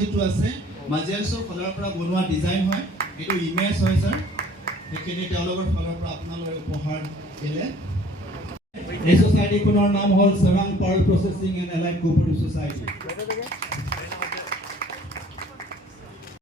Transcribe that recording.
যিটো আছে মাজেলছৰ ফালৰ পৰা বনোৱা ডিজাইন হয়, এইটো ইমেজ হয় স্যাৰ। সেইখিনি তেওঁলোকৰ ফালৰ পৰা আপোনালৈ উপহাৰ দিলে। এই ছ'চাইটিখনৰ নাম হ'ল Serang Perl processing and allied cooperative society.